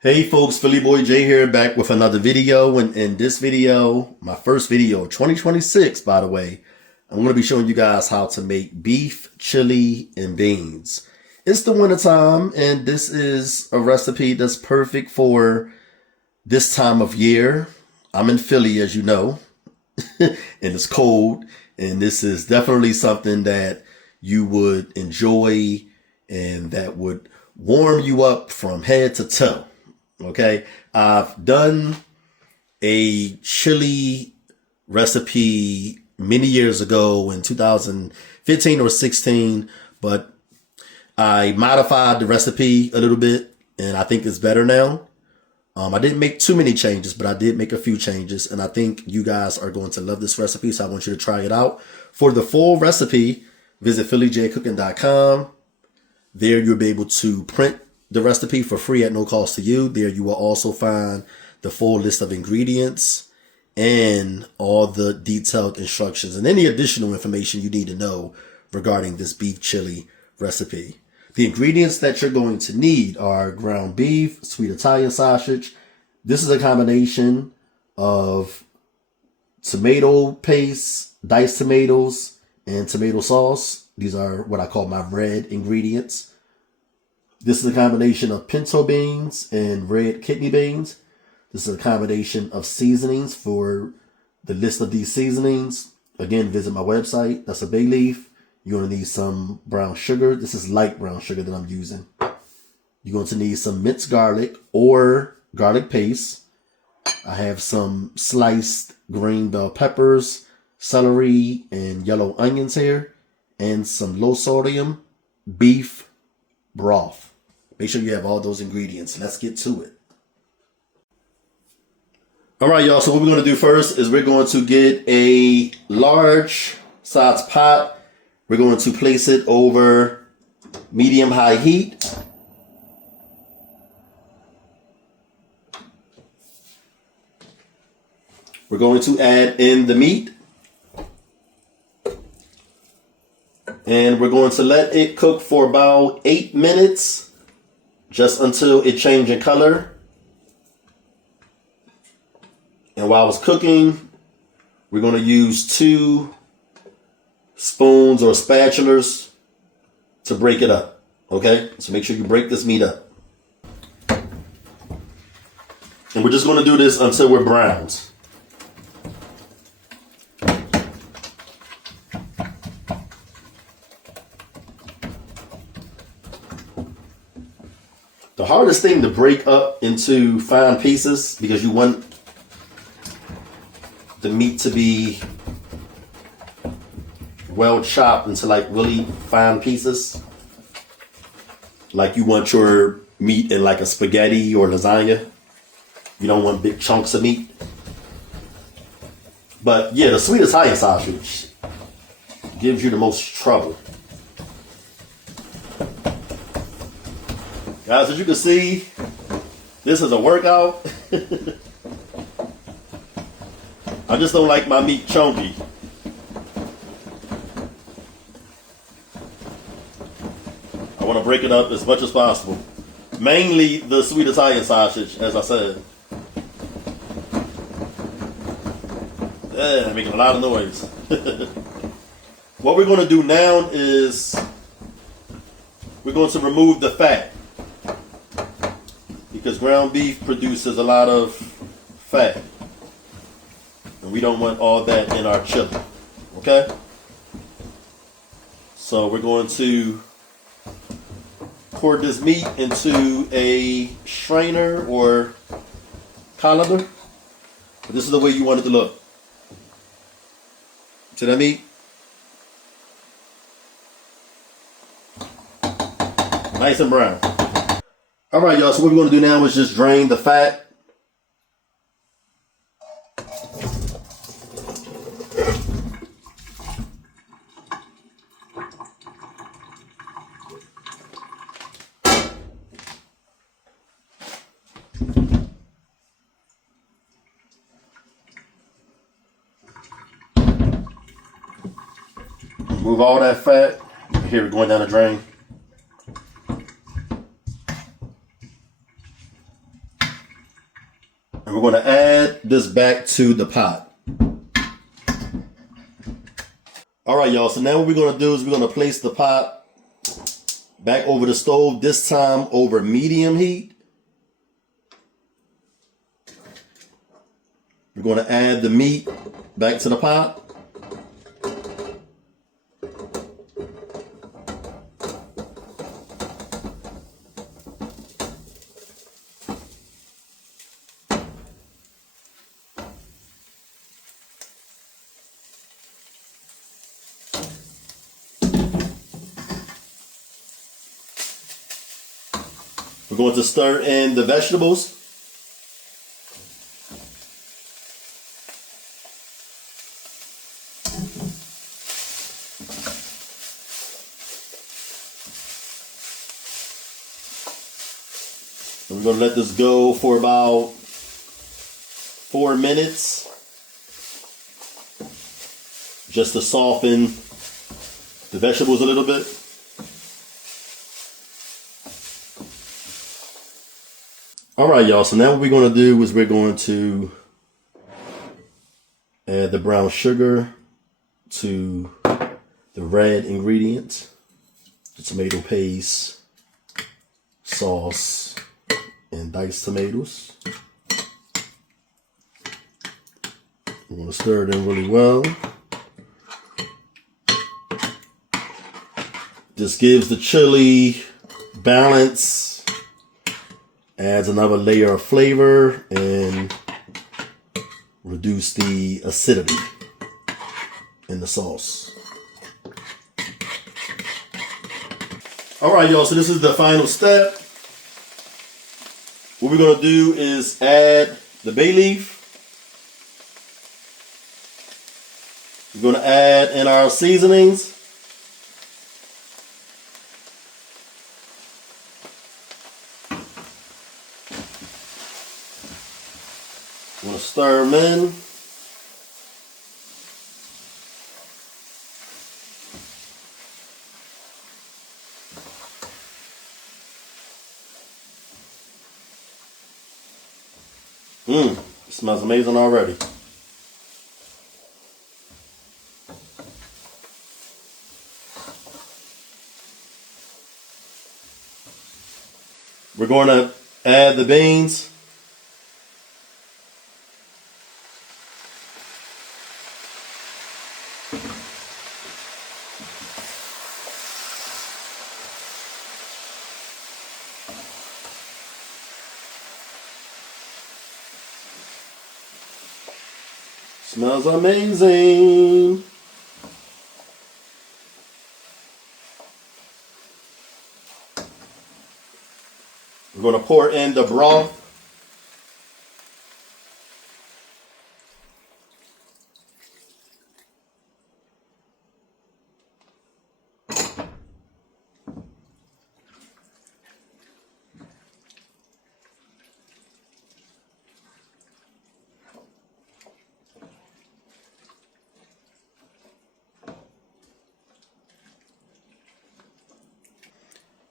Hey folks, Philly Boy J here, back with another video. And in this video, my first video of 2026, by the way, I'm going to be showing you guys how to make beef, chili, and beans. It's the winter time, and this is a recipe that's perfect for this time of year. I'm in Philly, as you know, and it's cold, and this is definitely something that you would enjoy and that would warm you up from head to toe. Okay, I've done a chili recipe many years ago in 2015 or 16, but I modified the recipe a little bit and I think it's better now. I didn't make too many changes, but I did make a few changes, and I think you guys are going to love this recipe, so I want you to try it out. For the full recipe, visit PhillyJCooking.com. There you'll be able to print the recipe for free at no cost to you. There you will also find the full list of ingredients and all the detailed instructions and any additional information you need to know regarding this beef chili recipe. The ingredients that you're going to need are ground beef, sweet Italian sausage. This is a combination of tomato paste, diced tomatoes, and tomato sauce. These are what I call my red ingredients. This is a combination of pinto beans and red kidney beans. This is a combination of seasonings. For the list of these seasonings, again, visit my website. That's a bay leaf. You're going to need some brown sugar. This is light brown sugar that I'm using. You're going to need some minced garlic or garlic paste. I have some sliced green bell peppers, celery, and yellow onions here, and some low sodium beef broth. Make sure you have all those ingredients. Let's get to it. All right, y'all. So what we're going to do first is we're going to get a large size pot. We're going to place it over medium-high heat. We're going to add in the meat. And we're going to let it cook for about 8 minutes. Just until it changes in color. And while it's cooking, we're going to use 2 spoons or spatulas to break it up. Okay? So make sure you break this meat up. And we're just going to do this until we're browned. The hardest thing to break up into fine pieces, because you want the meat to be well chopped into like really fine pieces. Like you want your meat in like a spaghetti or lasagna. You don't want big chunks of meat. But yeah, the sweet Italian sausage gives you the most trouble. Guys, as you can see, this is a workout. I just don't like my meat chunky. I want to break it up as much as possible. Mainly the sweet Italian sausage, as I said. Yeah, making a lot of noise. What we're going to do now is we're going to remove the fat. Because ground beef produces a lot of fat. And we don't want all that in our chili. Okay? So we're going to pour this meat into a strainer or colander. But this is the way you want it to look. See that meat? Nice and brown. All right, y'all, so what we're going to do now is just drain the fat. Remove all that fat. Here we're going down the drain. And we're going to add this back to the pot. All right, y'all. So now what we're going to do is we're going to place the pot back over the stove, this time over medium heat. We're going to add the meat back to the pot. We're going to stir in the vegetables. We're going to let this go for about 4 minutes just to soften the vegetables a little bit. All right, y'all. So now what we're going to do is we're going to add the brown sugar to the red ingredients, the tomato paste, sauce, and diced tomatoes. We're going to stir it in really well. This gives the chili balance, adds another layer of flavor, and reduce the acidity in the sauce. All right, y'all, so this is the final step. What we're going to do is add the bay leaf. We're going to add in our seasonings. I'm going to stir them in. It smells amazing already. We're going to add the beans. Smells amazing. We're going to pour in the broth.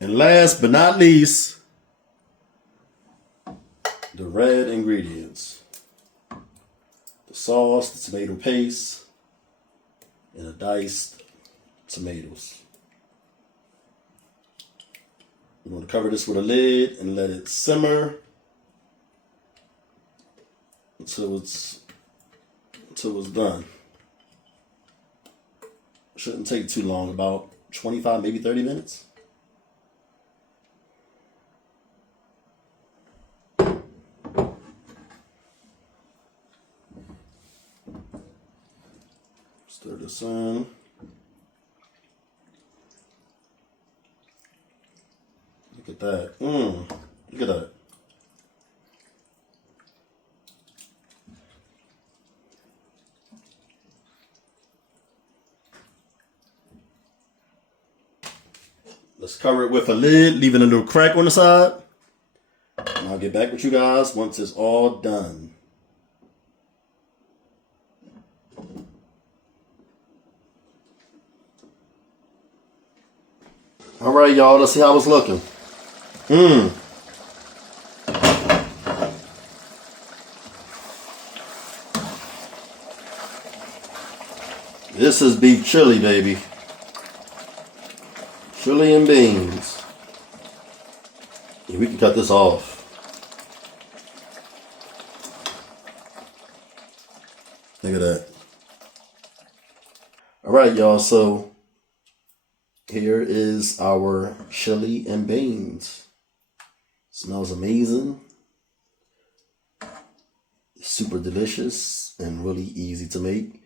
And last but not least, the red ingredients. The sauce, the tomato paste, and the diced tomatoes. We're going to cover this with a lid and let it simmer until it's done. Shouldn't take too long, about 25, maybe 30 minutes. Stir this in. Look at that. Look at that. Let's cover it with a lid, leaving a little crack on the side. And I'll get back with you guys once it's all done. All right, y'all, let's see how it's looking. This is beef chili, baby. Chili and beans. Yeah, we can cut this off. Look at that. All right, y'all. So here is our chili and beans. Smells amazing. Super delicious and really easy to make.